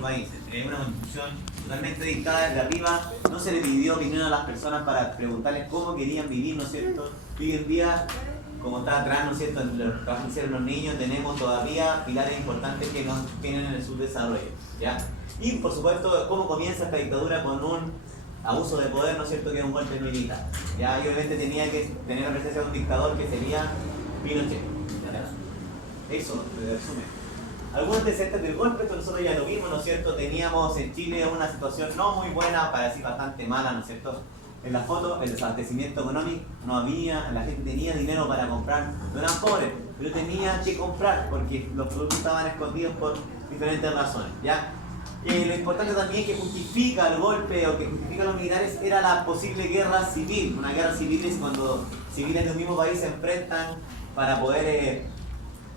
nuestro país. Tenemos una constitución totalmente dictada desde arriba, no se le pidió opinión a las personas para preguntarles cómo querían vivir, ¿no es cierto? Hoy en día, como está atrás, ¿no es cierto?, en los trabajos que hicieron los niños, tenemos todavía pilares importantes que nos tienen en el subdesarrollo, ¿ya? Y por supuesto, ¿cómo comienza esta dictadura? Con un abuso de poder, ¿no es cierto?, que es un golpe militar, ¿ya? Y obviamente tenía que tener la presencia de un dictador que sería Pinochet, ¿ya? Eso, de resumen. Algunos antecedentes del golpe, esto nosotros ya lo vimos, ¿no es cierto? Teníamos en Chile una situación no muy buena, para decir bastante mala, ¿no es cierto? En la foto, el desabastecimiento económico, no había, la gente tenía dinero para comprar, no eran pobres, pero tenían que comprar porque los productos estaban escondidos por diferentes razones, ¿ya? Lo importante también que justifica el golpe o que justifica a los militares era la posible guerra civil. Una guerra civil es cuando civiles de un mismo país se enfrentan para poder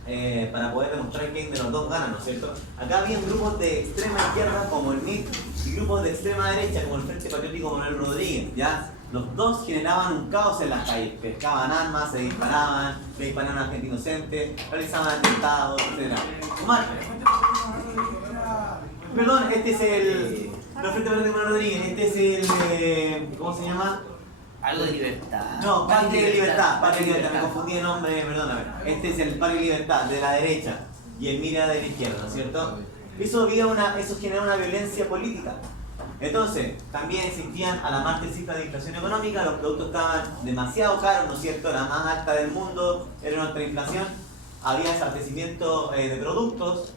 demostrar quién de los dos gana, ¿no es cierto? Acá había grupos de extrema izquierda como el MIT y grupos de extrema derecha como el Frente Patriótico Manuel Rodríguez, ¿ya? Los dos generaban un caos en las calles, pescaban armas, se disparaban, le disparaban a gente inocente, realizaban atentados, etc. Omar. Perdón, este es el... No, Frente Patriótico Manuel Rodríguez, este es el... ¿cómo se llama? Algo de libertad. No, Patria de Libertad, Patria de Libertad, me confundí el nombre, perdóname. Este es el Patria de Libertad, de la derecha, y el Mira de la izquierda, ¿no es cierto? Eso genera una violencia política. Entonces, también existían, a la más de cifras de inflación económica, los productos estaban demasiado caros, ¿no es cierto? La más alta del mundo era nuestra inflación, había desabastecimiento de productos.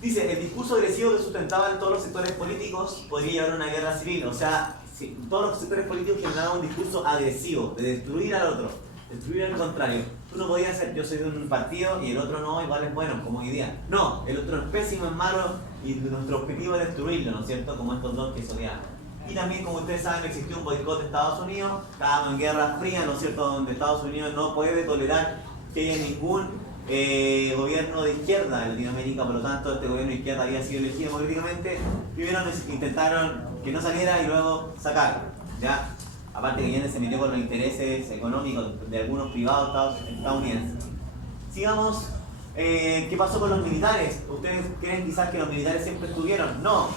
Dice, el discurso agresivo que sustentaban todos los sectores políticos podría llevar a una guerra civil, o sea, sí, todos los sectores políticos generaban un discurso agresivo, de destruir al otro, destruir al contrario. Tú no podías ser, yo soy de un partido y el otro no, igual es bueno, como hoy día. No, el otro es pésimo, es malo y nuestro objetivo es destruirlo, ¿no es cierto? Como estos dos que se odiaban. Y también, como ustedes saben, existió un boicot de Estados Unidos, estábamos en guerra fría, ¿no es cierto? Donde Estados Unidos no puede tolerar que haya ningún gobierno de izquierda en Latinoamérica, por lo tanto este gobierno de izquierda había sido elegido políticamente. Primero intentaron que no saliera y luego sacarlo, ¿ya? Aparte que Allende se metió con los intereses económicos de algunos privados estadounidenses. Sigamos, ¿qué pasó con los militares? ¿Ustedes creen quizás que los militares siempre estuvieron? No,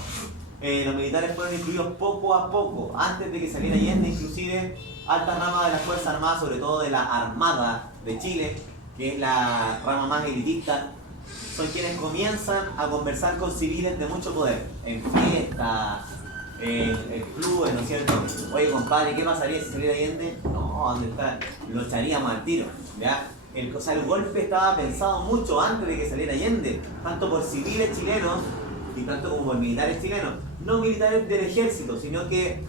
los militares fueron incluidos poco a poco, antes de que saliera Allende, inclusive altas ramas de las Fuerzas Armadas, sobre todo de la Armada de Chile, que es la rama más elitista, son quienes comienzan a conversar con civiles de mucho poder, en fiestas, en clubes, ¿no es cierto? Oye, compadre, ¿qué pasaría si saliera Allende? No, ¿dónde está? Lo echaríamos al tiro, ¿ya? El golpe estaba pensado mucho antes de que saliera Allende, tanto por civiles chilenos y tanto como por militares chilenos, no militares del ejército, sino que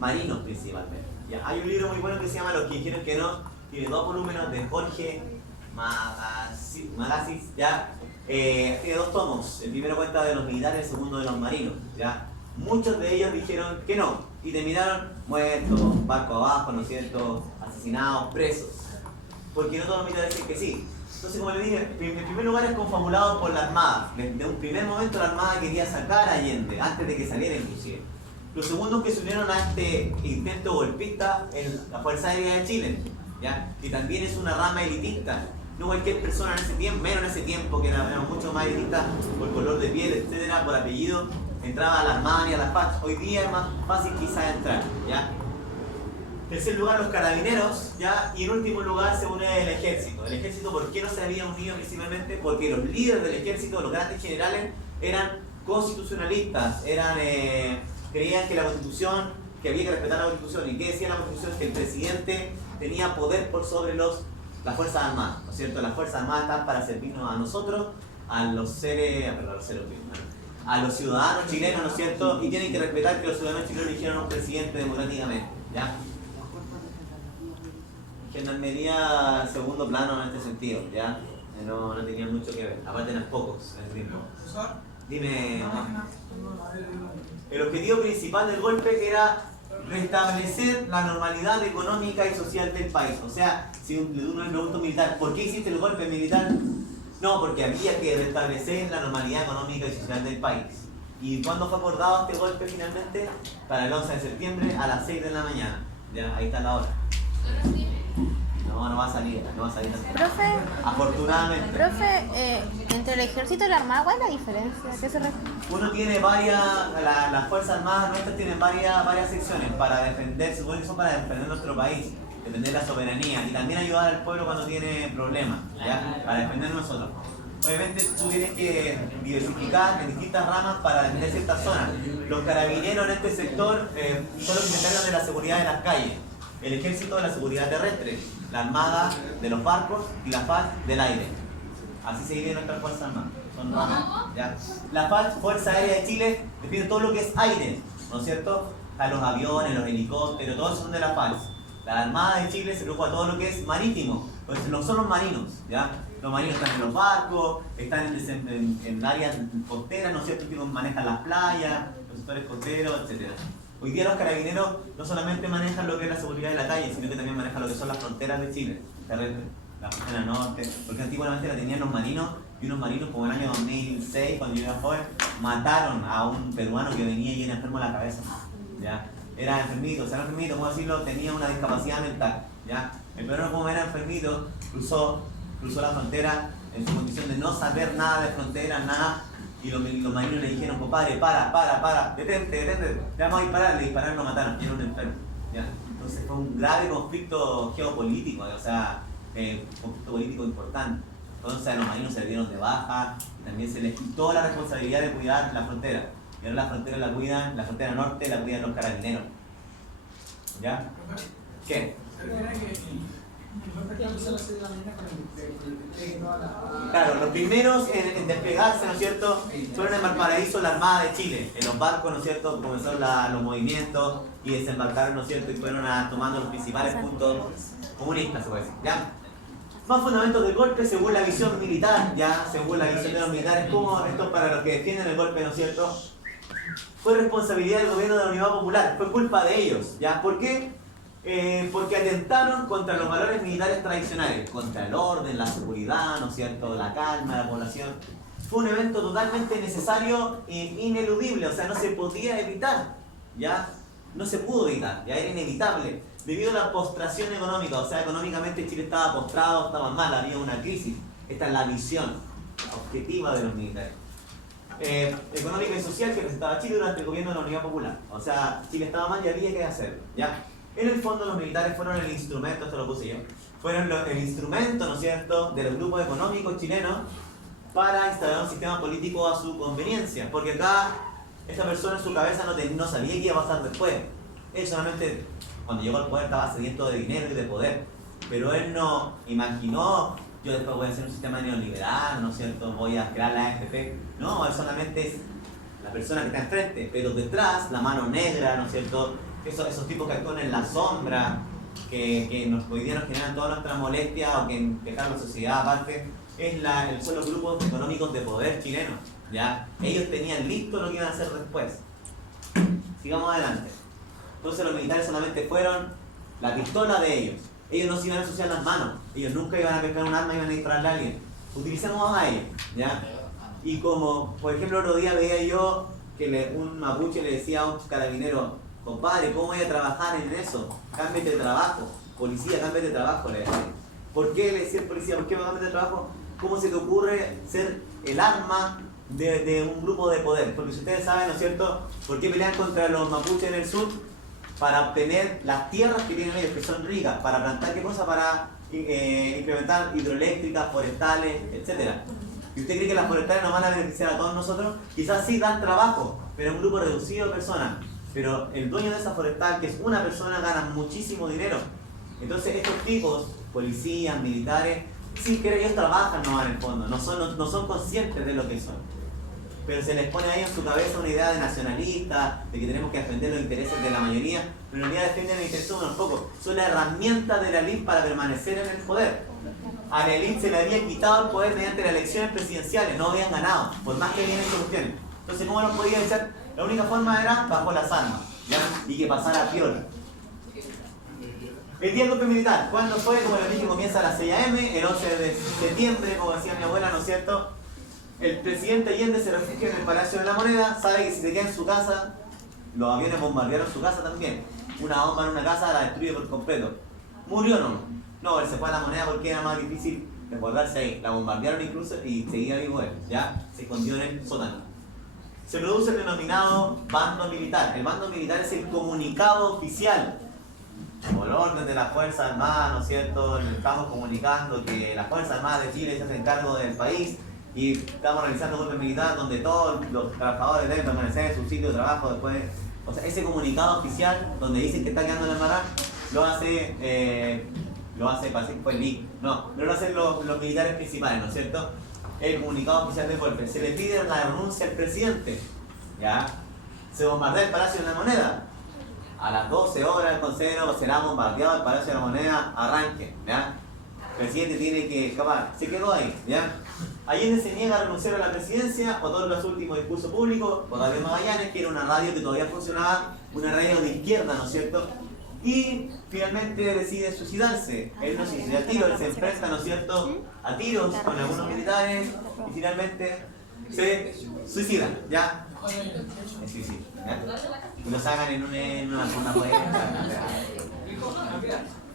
marinos principalmente. ¿Ya? Hay un libro muy bueno que se llama Los que dijeron que no, tiene 2 volúmenes de Jorge Magasis, ¿ya? Tiene 2 tomos, el primero cuenta de los militares, el segundo de los marinos, ¿ya? Muchos de ellos dijeron que no, y terminaron muertos, barco abajo, ¿no es cierto?, asesinados, presos, porque no todos los militares dicen que sí. Entonces, como les dije, en primer lugar es confabulado por la Armada. Desde un primer momento la Armada quería sacar a Allende, antes de que saliera inclusive. Los segundos que se unieron a este intento golpista es la Fuerza Aérea de Chile, ¿ya? Que también es una rama elitista. No cualquier persona en ese tiempo, menos en ese tiempo, que era mucho más elitista por color de piel, etcétera, por apellido, entraba a la Armada y a la FACH. Hoy día es más fácil quizás entrar, ¿ya? En tercer lugar, los carabineros, ¿ya? Y en último lugar se une el ejército. El ejército, ¿por qué no se había unido principalmente? Porque los líderes del ejército, los grandes generales, eran constitucionalistas, creían que la Constitución, que había que respetar la Constitución. ¿Y qué decía la Constitución? Que el presidente tenía poder por sobre las Fuerzas Armadas, ¿no es cierto? Las Fuerzas Armadas están para servirnos a nosotros, a los ciudadanos chilenos, ¿no es cierto? Y tienen que respetar que los ciudadanos chilenos eligieron a un presidente democráticamente, ¿ya? Gendarmería segundo plano en este sentido, ¿ya? No tenían mucho que ver, aparte eran pocos en el ritmo. Dime, el objetivo principal del golpe era restablecer la normalidad económica y social del país. O sea, si uno le pregunta a un militar, ¿por qué hiciste el golpe militar? No, porque había que restablecer la normalidad económica y social del país. ¿Y cuándo fue acordado este golpe finalmente? Para el 11 de septiembre a las 6 de la mañana. Ya, ahí está la hora. No, no va a salir, no va a salir así. Profe, Afortunadamente. profe, entre el ejército y la armada, ¿cuál es la diferencia? ¿A qué se refiere? Uno tiene las Fuerzas Armadas nuestras tienen varias secciones para defender, se supone que son para defender nuestro país, defender la soberanía y también ayudar al pueblo cuando tiene problemas, ¿ya? Para defender nosotros. Obviamente tú tienes que diversificar en distintas ramas para defender ciertas zonas. Los carabineros en este sector son los que se encargan de la seguridad de las calles, el ejército de la seguridad terrestre, la armada de los barcos y la FARC del aire. Así se divide nuestra Fuerza Armada. Son ramas, ¿ya? La FARC, Fuerza Aérea de Chile, define todo lo que es aire, ¿no es cierto? A los aviones, los helicópteros, todos son de la FARC. La Armada de Chile se preocupa de todo lo que es marítimo, pues no son los marinos, ¿ya? Los marinos están en los barcos, están en áreas costeras, ¿no es cierto? Que manejan las playas, los sectores costeros, etc. Hoy día los carabineros no solamente manejan lo que es la seguridad de la calle, sino que también manejan lo que son las fronteras de Chile, terrestres, la frontera norte, porque antiguamente la tenían los marinos, y unos marinos como en el año 2006, cuando yo era joven, mataron a un peruano que venía y era enfermo de la cabeza, ¿ya? Era enfermito, o sea, no enfermito, ¿cómo decirlo? Tenía una discapacidad mental, ¿ya? El peruano, como era enfermito, cruzó la frontera en su condición de no saber nada de frontera, nada, y los marinos le dijeron, compadre, para, detente, te vamos a disparar, le dispararon y lo mataron, y era un enfermo, ¿ya? Entonces fue un grave conflicto geopolítico, o sea, un conflicto político importante. Entonces a los marinos se le dieron de baja, y también se les quitó la responsabilidad de cuidar la frontera. Y ahora la frontera la frontera norte la cuidan los carabineros. ¿Ya? ¿Qué? Claro, los primeros en desplegarse, ¿no es cierto?, fueron en Valparaíso la Armada de Chile. En los barcos, ¿no es cierto?, comenzaron los movimientos y desembarcaron, ¿no es cierto?, y fueron tomando los principales puntos comunistas, se puede decir. ¿Ya? Más fundamentos del golpe según la visión militar, ya, según la visión de los militares, como esto para los que defienden el golpe, ¿no es cierto?, fue responsabilidad del gobierno de la Unidad Popular, fue culpa de ellos, ¿ya? ¿Por qué? Porque atentaron contra los valores militares tradicionales, contra el orden, la seguridad, ¿no es cierto?, la calma de la población. Fue un evento totalmente necesario e ineludible, o sea, no se podía evitar, ¿ya? No se pudo evitar, ya era inevitable, debido a la postración económica, o sea, económicamente Chile estaba postrado, estaba mal, había una crisis. Esta es la visión objetiva de los militares. Económica y social que presentaba Chile durante el gobierno de la Unidad Popular. O sea, Chile estaba mal y había que hacerlo, ¿ya? En el fondo los militares fueron el instrumento, esto lo puse yo, fueron el instrumento, ¿no es cierto?, de los grupos económicos chilenos para instalar un sistema político a su conveniencia. Porque acá, esta persona en su cabeza no sabía qué iba a pasar después. Él solamente, cuando llegó al poder, estaba sediento de dinero y de poder. Pero él no imaginó, yo después voy a hacer un sistema neoliberal, ¿no es cierto?, voy a crear la AFP. No, él solamente es la persona que está enfrente, pero detrás, la mano negra, ¿no es cierto?, esos tipos que actúan en la sombra, que hoy día nos generan toda nuestra molestia o que dejan la sociedad aparte, son los grupos económicos de poder chilenos, ¿ya? Ellos tenían listo lo que iban a hacer después. Sigamos adelante. Entonces los militares solamente fueron la pistola de ellos. Ellos no se iban a ensuciar las manos, ellos nunca iban a pescar un arma y iban a dispararle a alguien. Utilicemos a ellos, ¿ya? Y como, por ejemplo, el otro día veía yo que un mapuche le decía a un carabinero, compadre, ¿cómo voy a trabajar en eso? Cámbiate de trabajo. Policía, cámbiate de trabajo, le decía. ¿Por qué le decía el policía? ¿Por qué me cámbiate de trabajo? ¿Cómo se te ocurre ser el arma de un grupo de poder? Porque si ustedes saben, ¿no es cierto?, ¿por qué pelean contra los mapuches en el sur? Para obtener las tierras que tienen ellos, que son ricas, para plantar qué cosa, para implementar hidroeléctricas, forestales, etc. ¿Y usted cree que las forestales nos van a beneficiar a todos nosotros? Quizás sí dan trabajo, pero un grupo reducido de personas. Pero el dueño de esa forestal, que es una persona, gana muchísimo dinero. Entonces estos tipos, policías, militares, sí que ellos trabajan nomás en el fondo, no son conscientes de lo que son. Pero se les pone ahí en su cabeza una idea de nacionalista, de que tenemos que defender los intereses de la mayoría, pero en realidad defienden el interés de unos pocos. Son la herramienta de la élite para permanecer en el poder. A la élite se le había quitado el poder mediante las elecciones presidenciales, no habían ganado, por más que habían hecho cuestiones. Entonces, ¿cómo los podían echar? La única forma era bajo las armas, ¿ya? Y que pasara piola. El día del golpe militar, ¿cuándo fue? Como les dije, comienza a las 6 a.m., el 11 de septiembre, como decía mi abuela, ¿no es cierto? El presidente Allende se refugia en el Palacio de la Moneda, sabe que si se queda en su casa, los aviones bombardearon su casa también. Una bomba en una casa la destruye por completo. Murió, ¿no? No, él se fue a La Moneda porque era más difícil resguardarse ahí. La bombardearon incluso y seguía vivo él, ¿ya? Se escondió en el sótano. Se produce el denominado bando militar. El bando militar es el comunicado oficial. Por orden de las Fuerzas Armadas, ¿no es cierto? Estamos comunicando que las Fuerzas Armadas de Chile se hacen cargo del país y estamos realizando un golpe militar donde todos los trabajadores deben permanecer en su sitio de trabajo después. O sea, ese comunicado oficial donde dicen que está quedando en la embarrada, lo hace, parece que fue el LIC. No, pero lo hacen los militares principales, ¿no es cierto? El comunicado oficial del golpe. Se le pide la renuncia al presidente, ¿ya? Se bombardea el Palacio de la Moneda. A las 12 horas el Consejo será bombardeado el Palacio de la Moneda, arranque, ¿ya? El presidente tiene que escapar. Se quedó ahí, ¿ya? Allende se niega a renunciar a la presidencia, otorga su último discurso público, por Radio Magallanes, que era una radio que todavía funcionaba, una radio de izquierda, ¿no es cierto? Y finalmente decide suicidarse. Él no se suicida a tiro, él se enfrenta, ¿no es cierto?, a tiros con algunos militares y finalmente se suicida, ¿ya? Es suicidio, ¿ya? Y lo sacan en una rueda.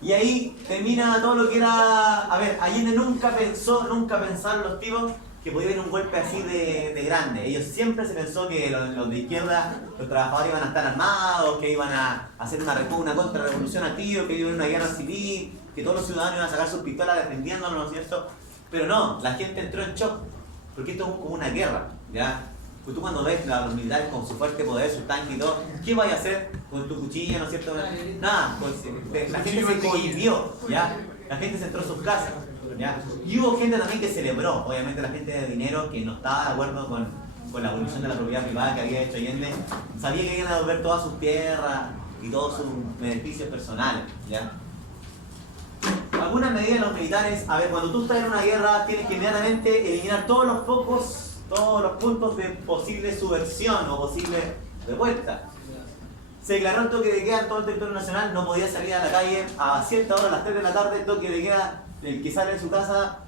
Y ahí termina todo lo que era... A ver, Allende nunca pensaron los tipos que podía haber un golpe así de grande. Ellos siempre se pensó que los de izquierda, los trabajadores iban a estar armados, que iban a hacer una contrarrevolución a tiro, que iba a haber una guerra civil, que todos los ciudadanos iban a sacar sus pistolas defendiéndonos, ¿no es cierto? Pero no, la gente entró en shock, porque esto es como una guerra, ¿ya? Pues tú cuando ves a los militares con su fuerte poder, su tanque y todo, ¿qué vas a hacer con tu cuchilla, ¿no es cierto? Nada, pues la gente se cohibió, ¿ya? La gente se entró a sus casas, ¿ya? Y hubo gente también que celebró, obviamente la gente de dinero que no estaba de acuerdo con la abolición de la propiedad privada que había hecho Allende, sabía que iban a devolver todas sus tierras y todos sus beneficios personales, ¿ya? Algunas medidas de los militares, a ver, cuando tú estás en una guerra tienes que inmediatamente eliminar todos los focos, todos los puntos de posible subversión o posible revuelta. Se declaró el toque de queda en todo el territorio nacional, no podía salir a la calle a cierta hora, a las 3 de la tarde, el toque de queda, el que sale de su casa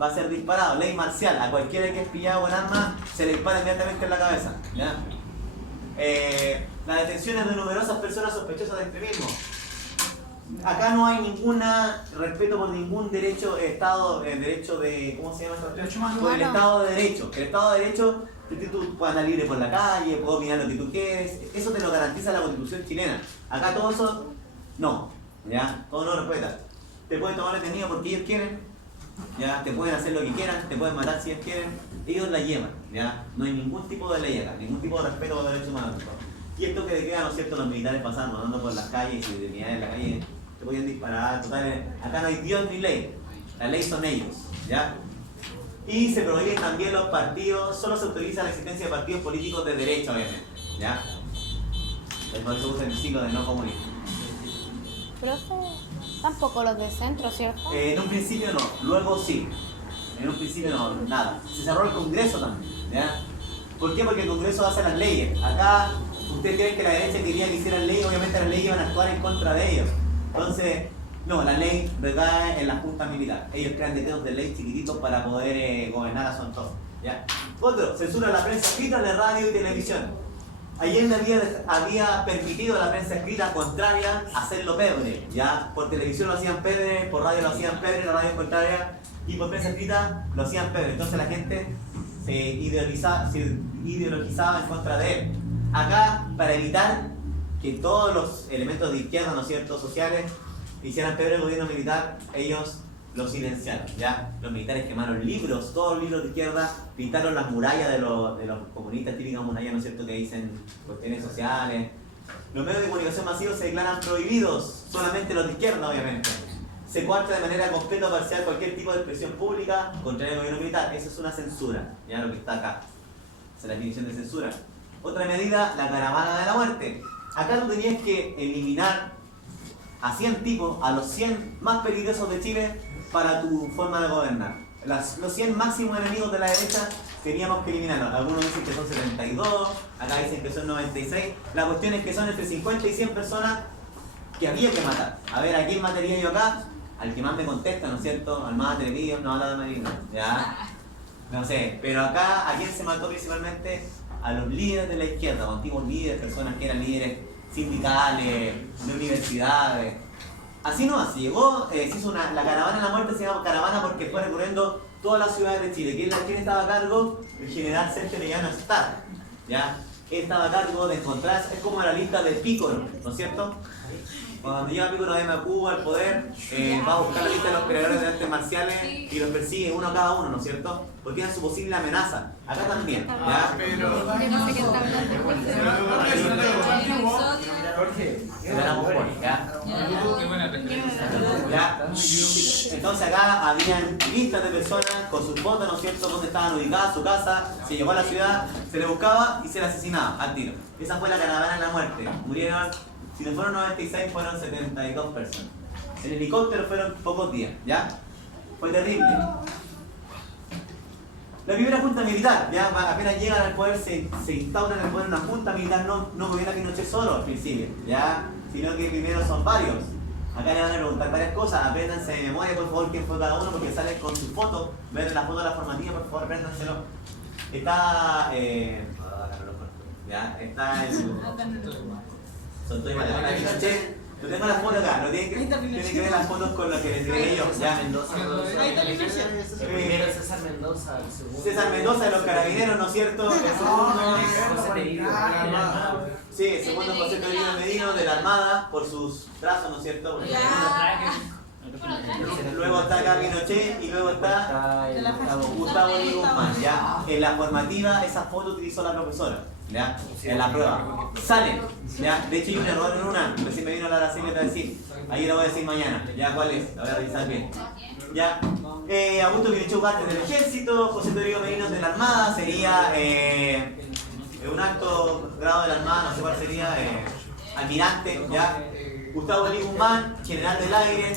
va a ser disparado, ley marcial, a cualquiera que es pillado con armas se le dispara inmediatamente en la cabeza, ¿ya? Las detenciones de numerosas personas sospechosas de extremismo. Acá no hay ninguna respeto por ningún derecho, derecho de, ¿cómo se llama eso? Derecho humano. Por el Estado de Derecho. El Estado de Derecho, tú puedes andar libre por la calle, puedes opinar lo que tú quieres, eso te lo garantiza la Constitución chilena. Acá todo eso, no, ¿ya? Todo no respeta. Te pueden tomar detenido porque ellos quieren, ¿ya? Te pueden hacer lo que quieran, te pueden matar si ellos quieren, ellos la llevan, ¿ya? No hay ningún tipo de ley acá, ningún tipo de respeto por los derechos humanos. Y esto que te queda, ¿no es cierto? Los militares pasaban andando por las calles y detenidades en la calle, te podían disparar, total, acá no hay Dios ni ley, la ley son ellos, ¿ya? Y se prohíben también los partidos, solo se autoriza la existencia de partidos políticos de derecha, obviamente, ¿ya? Por eso usa el siglo de no comunismo. Profe, tampoco los de centro, ¿cierto? En un principio no, luego sí. En un principio no, nada. Se cerró el Congreso también, ¿ya? ¿Por qué? Porque el Congreso hace las leyes. Acá, ustedes creen que la derecha quería que hicieran ley, obviamente las leyes iban a actuar en contra de ellos. Entonces, no, la ley recae en la Junta Militar. Ellos crean decretos de ley chiquititos para poder gobernar a su entorno, ¿ya? Otro, censura la prensa escrita de radio y televisión. Allende había permitido a la prensa escrita contraria hacerlo pebre, ¿ya? Por televisión lo hacían pebre, por radio lo hacían pebre, la radio contraria, y por prensa escrita lo hacían pebre. Entonces la gente se ideologizaba en contra de él. Acá, para evitar que todos los elementos de izquierda, ¿no es cierto?, sociales, hicieran pebre el gobierno militar, ellos lo silenciaron, ¿ya? Los militares quemaron libros, todos los libros de izquierda, pintaron las murallas de los comunistas, típicas murallas, ¿no es cierto?, que dicen cuestiones sociales. Los medios de comunicación masivos se declaran prohibidos, solamente los de izquierda, obviamente. Se coarta de manera completa o parcial cualquier tipo de expresión pública contra el gobierno militar. Eso es una censura, ya lo que está acá. Esa es la definición de censura. Otra medida, la caravana de la muerte. Acá tú tenías que eliminar a 100 tipos, a los 100 más peligrosos de Chile para tu forma de gobernar. Los 100 máximos enemigos de la derecha teníamos que eliminarlos. Algunos dicen que son 72, acá dicen que son 96. La cuestión es que son entre 50 y 100 personas que había que matar. A ver, ¿a quién mataría yo acá? Al que más me contesta, ¿no es cierto? Al más atrevido, no habla de Marino, ¿ya? No sé, pero acá, ¿a quién se mató principalmente? A los líderes de la izquierda, antiguos líderes, personas que eran líderes sindicales, de universidades. así no, así llegó, se hizo la caravana de la muerte, se llama caravana porque fue recorriendo todas las ciudades de Chile. ¿Quién estaba a cargo? El general Sergio Arellano Starr, ¿ya? Él estaba a cargo de encontrar, es como la lista de Piccolo, ¿no es cierto? Cuando llega Piccolo de Cuba al poder, va a buscar la lista de los creadores de artes marciales y los persigue uno a cada uno, ¿no es cierto? Porque era su posible amenaza. Acá también, ¿ya? ¿Ya? Entonces acá habían listas de personas con sus fotos, ¿no es cierto?, donde estaban ubicadas, su casa, se llegó a la ciudad, se le buscaba y se le asesinaba al tiro. Esa fue la caravana de la muerte. Murieron, si no fueron 96, fueron 72 personas. En helicóptero fueron pocos días, ¿ya? Fue terrible. La primera junta militar, ya apenas llegan al poder, se instaura en el poder una junta militar, no gobierna Pinochet solo al principio, ya, sino que primero son varios. Acá le van a preguntar varias cosas, apréndanse de memoria por favor quién fue cada uno, porque salen con su foto, ven la foto de la formativa, por favor apréndanselo. Está, ya, está el... Son todos matemáticos. Pinochet, no tengo las fotos acá, no tienen que ver las fotos con las que les entregué yo, ya. El primero es César Mendoza, el segundo. César Mendoza de los Carabineros, ¿no es cierto? El segundo... Sí, el segundo José Toribio Medino de la Armada, por sus trazos, ¿no es cierto? Luego está acá Pinochet y luego está Gustavo Lee Guzmán, ¿ya? En la formativa esa foto utilizó la profesora, ¿ya? En la prueba. Sale, ¿ya? De hecho hay un error en una, recién me vino la Araceli a decir, ahí lo voy a decir mañana, ¿ya? ¿Cuál es? La voy a revisar bien. ¿Ya? Augusto Pinochet parte del ejército, José Toribio Medino de la Armada, sería un alto grado de la Armada, no sé cuál sería, almirante, ¿ya? Gustavo Lee Guzmán, general del aire,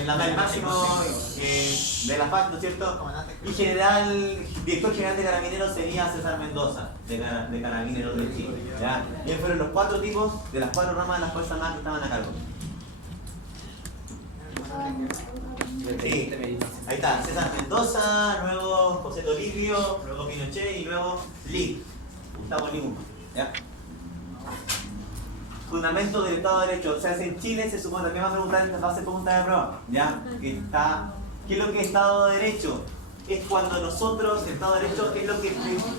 el máximo de la FAC, ¿no es cierto? Y director general de Carabineros sería César Mendoza, de Carabineros de Chile, ¿ya? Y ellos fueron los 4 tipos de las 4 ramas de las Fuerzas Armadas que estaban a cargo. Sí, ahí está, César Mendoza, luego José Toribio, luego Pinochet y luego Lee, Gustavo Lee Guzmán, ¿ya? Fundamento del Estado de Derecho. O sea, en Chile se supone, también va a preguntar en esta fase de preguntas de prueba, ¿ya? ¿Qué es lo que es Estado de Derecho? Es cuando nosotros, el Estado de Derecho, es lo que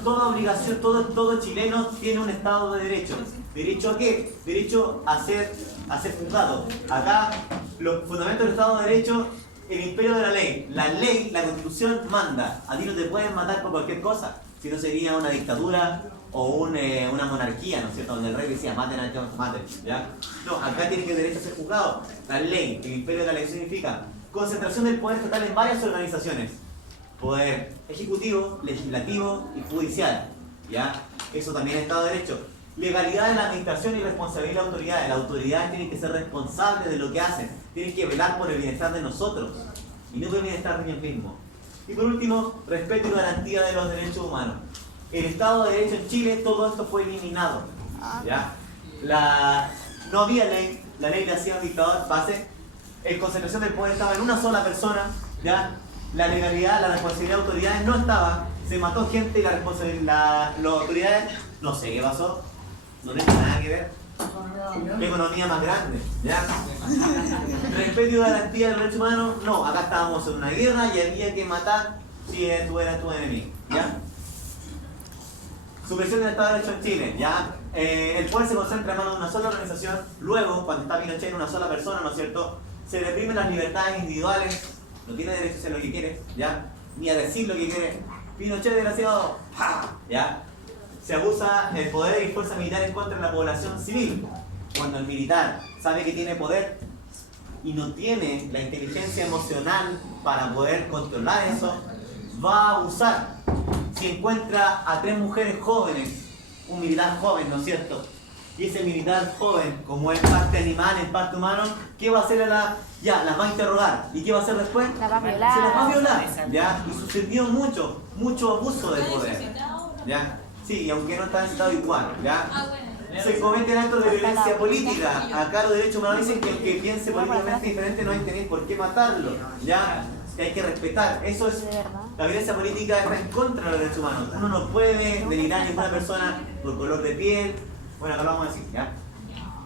toda obligación, todo chileno tiene un Estado de Derecho. ¿Derecho a qué? Derecho a ser juzgado. Acá, los fundamentos del Estado de Derecho, el imperio de la ley. La ley, la Constitución manda. A ti no te pueden matar por cualquier cosa, si no sería una dictadura o una monarquía, ¿no es cierto? Donde el rey decía, maten al que maten, ¿ya? No, acá tiene que derecho a ser juzgado. La ley, el imperio de la ley significa concentración del poder estatal en varias organizaciones. Poder ejecutivo, legislativo y judicial, ¿ya? Eso también es Estado de Derecho. Legalidad de la administración y responsabilidad de la autoridad. Las autoridades tienen que ser responsables de lo que hacen. Tienen que velar por el bienestar de nosotros y no por el bienestar de ellos mismos. Y por último, respeto y garantía de los derechos humanos. El Estado de Derecho en Chile, todo esto fue eliminado, ¿ya? No había ley, la ley le hacía un dictador base, la concentración del poder estaba en una sola persona, ¿ya? La legalidad, la responsabilidad de autoridades no estaba, se mató gente y las autoridades, no sé qué pasó, no tiene nada que ver. Economía más grande, ¿ya? Respeto y garantía de los derechos humanos, no, acá estábamos en una guerra y había que matar si tú eras tu enemigo, ¿ya? Supresión del Estado de Derecho en Chile, ¿ya? El poder se concentra en manos de una sola organización, luego, cuando está Pinochet en una sola persona, ¿no es cierto? Se reprimen las libertades individuales, no tiene derecho a hacer lo que quiere, ¿ya? Ni a decir lo que quiere. Pinochet, desgraciado, ¿ya? Se abusa el poder y fuerza militar en contra de la población civil. Cuando el militar sabe que tiene poder y no tiene la inteligencia emocional para poder controlar eso, va a abusar. Si encuentra a 3 mujeres jóvenes, un militar joven, ¿no es cierto? Y ese militar joven, como es parte animal, es parte humano, ¿qué va a hacer las va a interrogar. ¿Y qué va a hacer después? La va a violar. Se las va a violar, ¿ya? Y sucedió mucho abuso de poder, ¿ya? Sí, y aunque no está necesitado igual, ¿ya? Se cometen actos de violencia política. Acá los derechos humanos dicen que el que piense políticamente diferente no hay que tener por qué matarlo, ¿ya? Que hay que respetar. Eso es, la violencia política está en contra de los derechos humanos. Uno no puede denigrar a ninguna persona por color de piel. Bueno, acá lo vamos a decir, ¿ya?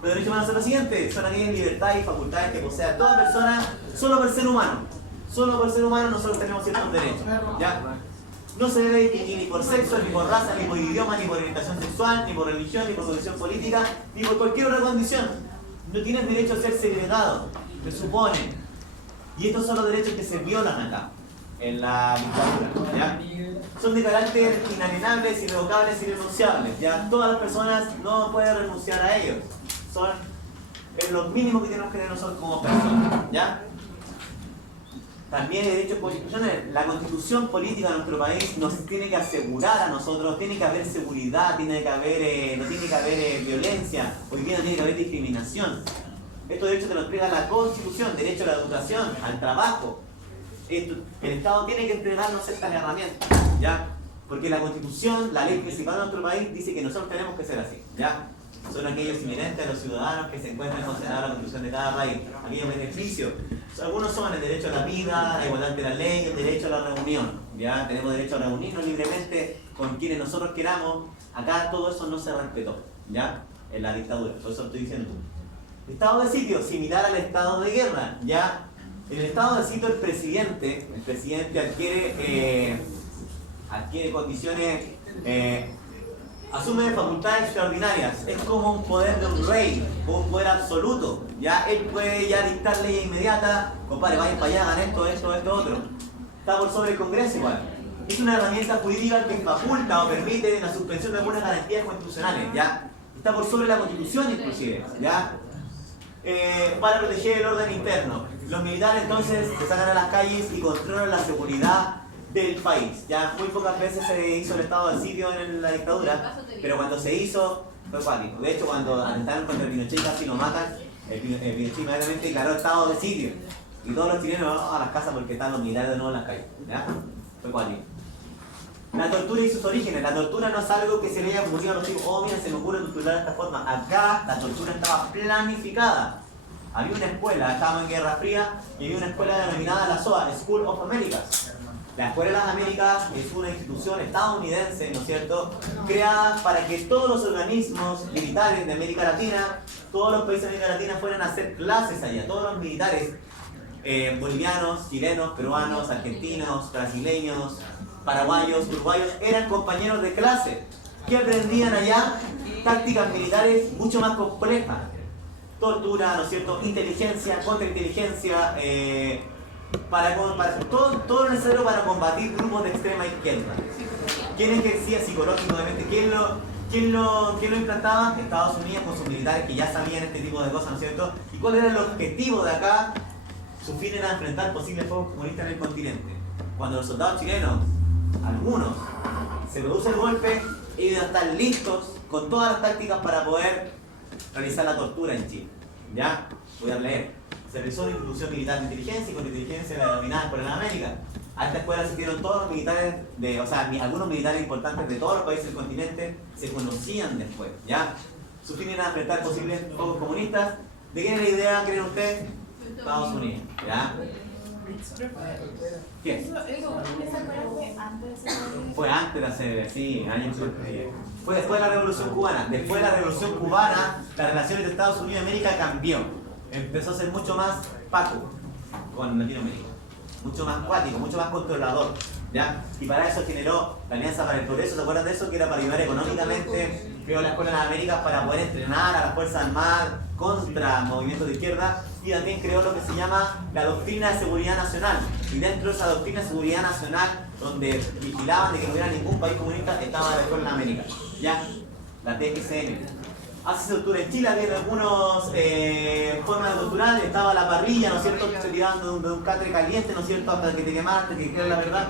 Los derechos humanos son los siguientes, son aquellas libertades y facultades que posea toda persona solo por ser humano. Solo por ser humano nosotros tenemos ciertos derechos, ¿ya? No se debe distinguir ni por sexo, ni por raza, ni por idioma, ni por orientación sexual, ni por religión, ni por condición política, ni por cualquier otra condición. No tienes derecho a ser segregado, se supone. Y estos son los derechos que se violan acá, en la dictadura, ¿ya? Son de carácter inalienables, irrevocables, irrenunciables, ¿ya? Todas las personas no pueden renunciar a ellos. Es lo mínimo que tenemos que tener nosotros como personas, ¿ya? También hay derechos constitucionales. La constitución política de nuestro país nos tiene que asegurar a nosotros, tiene que haber seguridad, no tiene que haber violencia, hoy día no tiene que haber discriminación. Estos derechos te los entrega la constitución, derecho a la educación, al trabajo. El Estado tiene que entregarnos estas herramientas, ¿ya? Porque la constitución, la ley principal de nuestro país dice que nosotros tenemos que ser así, ¿ya? Son aquellos inherentes a los ciudadanos que se encuentran considerados en la constitución de cada país, aquellos beneficios. Algunos son el derecho a la vida, la igualdad ante la ley, el derecho a la reunión, ¿ya? Tenemos derecho a reunirnos libremente con quienes nosotros queramos. Acá todo eso no se respetó, ¿ya? En la dictadura, todo eso estoy diciendo tú. Estado de sitio, similar al estado de guerra, ¿ya? En el estado de sitio el presidente adquiere condiciones, asume facultades extraordinarias, es como un poder de un rey, como un poder absoluto, ¿ya? Él puede ya dictar leyes inmediatas, compadre, vayan para allá, hagan esto, otro. Está por sobre el Congreso igual. Es una herramienta jurídica que faculta o permite la suspensión de algunas garantías constitucionales, ¿ya? Está por sobre la Constitución inclusive, ¿ya? Para proteger el orden interno. Los militares entonces se sacan a las calles y controlan la seguridad del país. Ya muy pocas veces se hizo el estado de sitio en la dictadura, pero cuando se hizo fue cuático. De hecho, cuando atentaron contra el Pinochet y casi lo matan, el Pinochet inmediatamente declaró estado de sitio. Y todos los chilenos van a las casas porque están los militares de nuevo en las calles. ¿Ya? Fue cuático. La tortura y sus orígenes. La tortura no es algo que se le haya ocurrido a los chicos. Oh, mira, se me ocurre torturar de esta forma. Acá la tortura estaba planificada. Había una escuela, estábamos en Guerra Fría, y había una escuela denominada la SOA, School of Americas. La Escuela de las Américas es una institución estadounidense, ¿no es cierto?, creada para que todos los organismos militares de América Latina, todos los países de América Latina fueran a hacer clases allá. Todos los militares bolivianos, chilenos, peruanos, argentinos, brasileños, paraguayos, uruguayos, eran compañeros de clase que aprendían allá tácticas militares mucho más complejas. Tortura, ¿no es cierto?, inteligencia, contrainteligencia, todo lo necesario para combatir grupos de extrema izquierda. ¿Quién ejercía psicológicamente? ¿Quién lo implantaba? Estados Unidos con sus militares que ya sabían este tipo de cosas, ¿no es cierto? ¿Y cuál era el objetivo de acá? Su fin era enfrentar posibles fuegos comunistas en el continente. Cuando los soldados chilenos, algunos, se produce el golpe, ellos iban a estar listos con todas las tácticas para poder realizar la tortura en Chile. ¿Ya? Voy a leer. Se realizó una institución militar de inteligencia y con inteligencia la denominada Escuela de la América. A esta escuela asistieron todos los militares, algunos militares importantes de todos los países del continente, se conocían después, ¿ya? Su fin era enfrentar posibles fuegos comunistas. ¿De quién era la idea, creen ustedes? Estados Unidos, ¿ya? ¿Qué? ¿Esa escuela fue antes de ser? Fue antes de la CDB, sí, años después. Fue después de la Revolución Cubana. Después de la Revolución Cubana, las relaciones de Estados Unidos y América cambió. Empezó a ser mucho más paco con Latinoamérica. Mucho más cuático, mucho más controlador, ¿ya? Y para eso generó la Alianza para el Progreso, ¿se acuerdan de eso? Que era para ayudar económicamente, creó la Escuela de las Américas para poder entrenar a las Fuerzas Armadas contra movimientos de izquierda, y también creó lo que se llama la Doctrina de Seguridad Nacional. Y dentro de esa Doctrina de Seguridad Nacional, donde vigilaban de que no hubiera ningún país comunista, estaba la Escuela de las Américas, ¿ya? La TSN. Hace tortura en Chile, había algunas formas de torturar, estaba la parrilla, ¿no es cierto? Se tiraban de un catre caliente, ¿no es cierto? Hasta que te quemaste, que creas la verdad.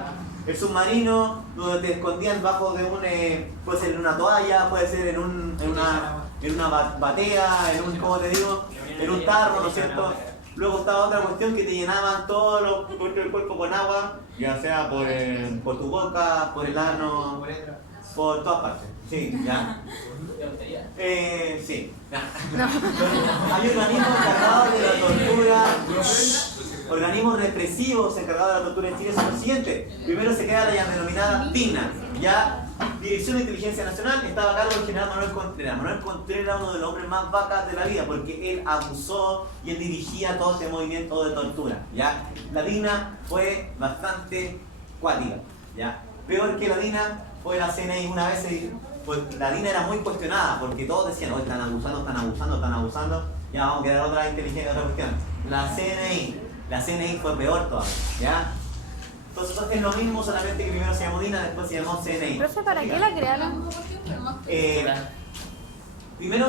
El submarino, donde te escondían bajo de puede ser en una toalla, puede ser en una batea, ¿cómo te digo? En un tarro, ¿no es cierto? Luego estaba otra cuestión que te llenaban todo el cuerpo con agua, ya sea por tu boca, por el ano, por todas partes. Sí, ya. Sí, ya. Hay organismos encargados de la tortura, organismos represivos encargados de la tortura en Chile son los siguientes. Primero se queda la denominada DINA, ya, Dirección de Inteligencia Nacional estaba a cargo del general Manuel Contreras. Manuel Contreras era uno de los hombres más vacas de la vida porque él abusó y él dirigía todo este movimiento de tortura. ¿Ya? La DINA fue bastante cuática. ¿Ya? Peor que la DINA fue la CNI una vez. Pues la DINA era muy cuestionada porque todos decían, oh, están abusando. Ya vamos a quedar otra inteligencia, otra cuestión. La CNI fue peor todavía. ¿Ya? Entonces es lo mismo, solamente que primero se llamó DINA, después se llamó CNI. ¿Pero eso para qué la crearon? Primero,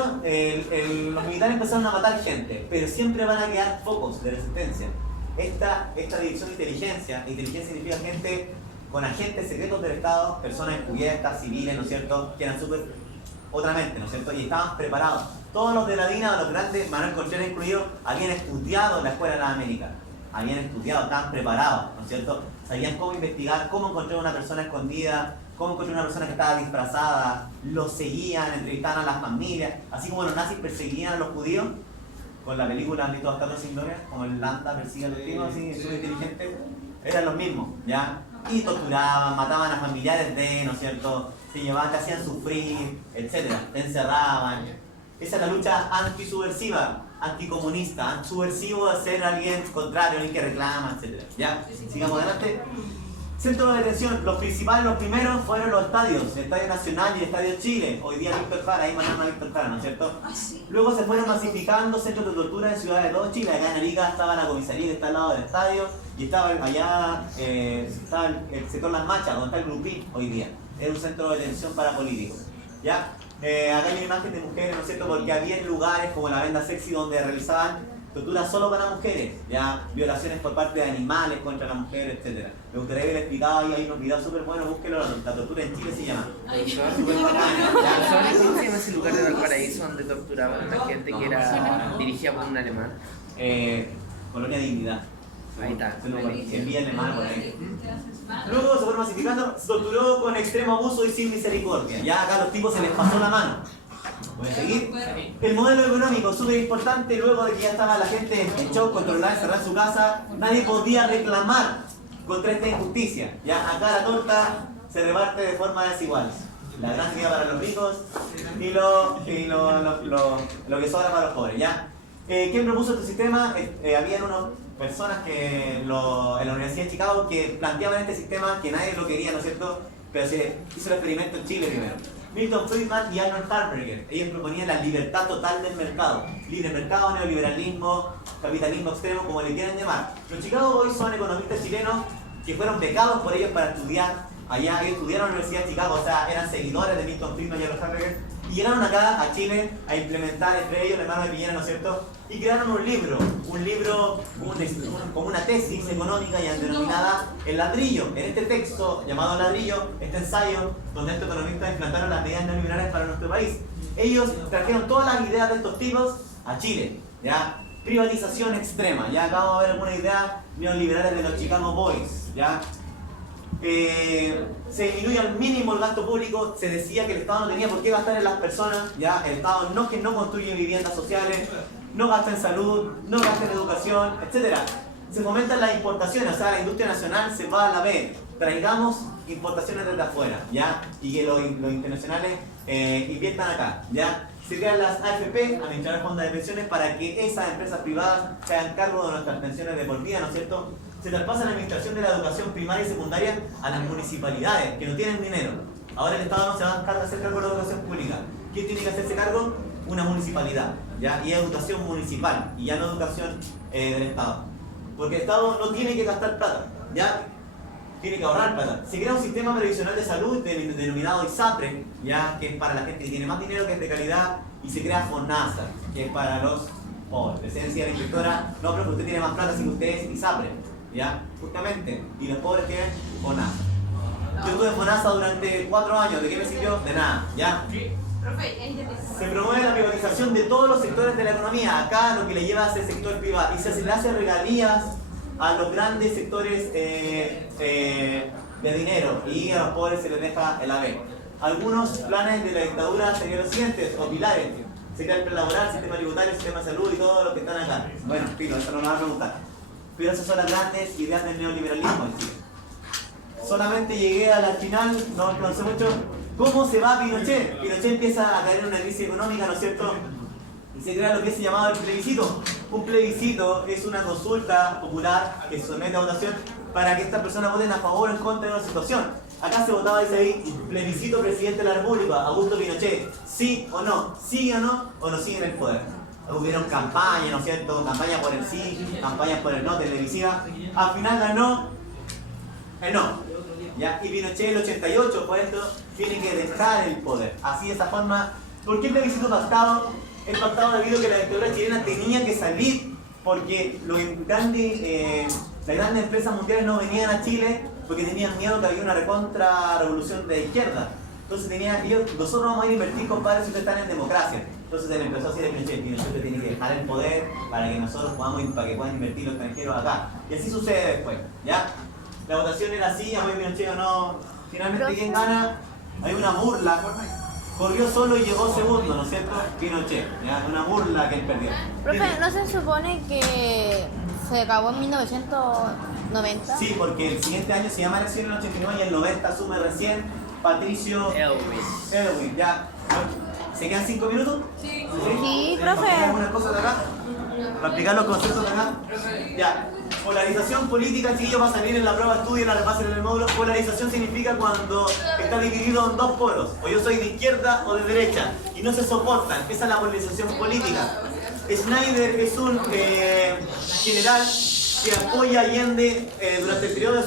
los militares empezaron a matar gente, pero siempre van a quedar focos de resistencia. Esta dirección de inteligencia significa gente con agentes secretos del Estado, personas encubiertas, civiles, ¿no es cierto?, que eran súper otra mente, ¿no es cierto?, y estaban preparados. Todos los de la DINA, los grandes, Manuel Contreras incluido, habían estudiado en la Escuela de las Américas. Habían estudiado, estaban preparados, ¿no es cierto? Sabían cómo investigar, cómo encontrar una persona escondida, cómo encontrar una persona que estaba disfrazada, los seguían, entrevistaban a las familias, así como los nazis perseguían a los judíos, con la película Mito Bastardo sin Gloria, como el Landa persigue a los judíos, así, súper inteligente, eran los mismos, ¿ya? Y torturaban, mataban a familiares de, ¿no es cierto? Se llevaban, te hacían sufrir, etc. Te encerraban. Esa es la lucha antisubversiva, anticomunista, subversivo de ser alguien contrario, alguien que reclama, etc. ¿Ya? Sigamos adelante. Centro de detención, los primeros fueron los estadios, el Estadio Nacional y el Estadio Chile. Hoy día Víctor Jara, ahí mandaron a Víctor Jara, ¿no es cierto? Luego se fueron masificando centros de tortura en ciudades de todo Chile. Acá en Arica estaba la comisaría que está al lado del estadio y estaba allá, estaba el sector Las Machas, donde está el Grupín hoy día. Era un centro de detención para políticos. ¿Ya? Acá hay una imagen de mujeres, ¿no es cierto? Porque había lugares como la Venda Sexy donde realizaban tortura solo para mujeres, ya violaciones por parte de animales contra las mujeres, etc. Me gustaría haber explicado ahí, hay unos videos súper buenos, búsquenlo, la tortura en Chile se llama. ¿Sabes cómo se llama ese lugar de Valparaíso donde torturaban a la gente que era dirigida por un alemán? Colonia Dignidad. Ahí está. Se envía alemán por ahí. Luego se fue masificando, se torturó con extremo abuso y sin misericordia. Ya acá a los tipos se les pasó la mano. ¿Voy a seguir? El modelo económico, súper importante, luego de que ya estaba la gente en shock, controlada, encerrada en su casa, nadie podía reclamar contra esta injusticia. Ya acá la torta se reparte de forma desigual. La gran queda para los ricos y lo que sobra para los pobres. ¿Ya? ¿Quién propuso este sistema? Habían unas personas que en la Universidad de Chicago que planteaban este sistema, que nadie lo quería, ¿no es cierto? Pero se hizo el experimento en Chile primero. Milton Friedman y Arnold Harberger. Ellos proponían la libertad total del mercado. Libre mercado, neoliberalismo, capitalismo extremo, como le quieran llamar. Los Chicago Boys son economistas chilenos que fueron becados por ellos para estudiar allá. Ellos estudiaron en la Universidad de Chicago, o sea, eran seguidores de Milton Friedman y Arnold Harberger. Y llegaron acá a Chile a implementar entre ellos la mano de Piñera, ¿no es cierto? Y crearon un libro como una tesis económica ya denominada El Ladrillo. En este texto llamado Ladrillo, este ensayo, donde estos economistas implantaron las medidas neoliberales para nuestro país. Ellos trajeron todas las ideas de estos tipos a Chile, ¿ya? Privatización extrema, ya acá vamos a ver algunas ideas neoliberales de los Chicago Boys, ¿ya? Se disminuye al mínimo el gasto público, se decía que el Estado no tenía por qué gastar en las personas, ¿ya? El Estado que no construye viviendas sociales, no gasta en salud, no gasta en educación, etc. Se fomentan las importaciones, o sea, la industria nacional se va a la B. Traigamos importaciones desde afuera, ¿ya? Y que los internacionales inviertan acá, ¿ya? Se crean las AFP, Administradores de Fondos de Pensiones, para que esas empresas privadas se hagan cargo de nuestras pensiones de por vida, ¿no es cierto? Se traspasa la administración de la educación primaria y secundaria a las municipalidades, que no tienen dinero. Ahora el Estado no se va a hacer cargo de la educación pública. ¿Quién tiene que hacerse cargo? Una municipalidad, ¿ya? Y educación municipal, y ya no educación del Estado. Porque el Estado no tiene que gastar plata, ¿ya? Tiene que ahorrar plata. Se crea un sistema previsional de salud denominado ISAPRE, ¿ya? Que es para la gente que tiene más dinero, que es de calidad, y se crea FONASA, que es para los pobres. La esencia de la inspectora, no, pero usted tiene más plata si usted es ISAPRE, ¿ya? Justamente. Y los pobres que es FONASA. Yo tuve FONASA durante 4 años, ¿de qué me sirvió? De nada, ¿ya? Se promueve la privatización de todos los sectores de la economía. Acá lo que le lleva es el sector privado y se le hace regalías a los grandes sectores de dinero y a los pobres se les deja el AB. Algunos planes de la dictadura serían los siguientes, o pilares. Se crea el plan laboral, sistema tributario, sistema de salud y todo lo que están acá. Bueno, filo, eso no nos va a preguntar. Pero esas son las grandes ideas del neoliberalismo en Chile. Solamente llegué a la final, no alcancé mucho. ¿Cómo se va Pinochet? Pinochet empieza a caer en una crisis económica, ¿no es cierto? Y se crea lo que se llamaba el plebiscito. Un plebiscito es una consulta popular que se somete a votación para que estas personas voten a favor o en contra de una situación. Acá se votaba, dice ahí, plebiscito presidente de la República, Augusto Pinochet, sí o no, sigue o no sigue en el poder. Hubieron campañas, ¿no es cierto? Campañas por el sí, campañas por el no, televisiva. Al final ganó el no. ¿Ya? Y Pinochet el 88, por esto, tiene que dejar el poder. Así, de esa forma. ¿Por qué el plebiscito pactado? Es pactado debido a que la dictadura chilena tenía que salir porque las grandes empresas mundiales no venían a Chile porque tenían miedo que había una revolución de izquierda. Entonces nosotros vamos a ir a invertir, compadre, si ustedes están en democracia. Entonces se le empezó a decir a Pinochet tiene que dejar el poder para que nosotros para que puedan invertir los extranjeros acá. Y así sucede después, ¿ya? La votación era así, a Pinochet o no. Finalmente, ¿quién gana? Hay una burla. Corrió solo y llegó segundo, ¿no es cierto? Pinochet, ¿ya? Una burla que él perdió. Profe, ¿no se supone que se acabó en 1990? Sí, porque el siguiente año se llama elección en el 89 y el 90 asume recién Patricio Elwin, ¿ya? ¿Se quedan 5 minutos? Sí. Sí, ¿Para profe. explicar algunas cosas de acá? ¿Para explicar los conceptos de acá? Ya. Polarización política, chiquillos, va a salir en la prueba, estudien, la repasen en el módulo. Polarización significa cuando está dividido en dos polos. O yo soy de izquierda o de derecha. Y no se soportan. Esa es la polarización política. Schneider es un general que apoya a Allende durante el periodo de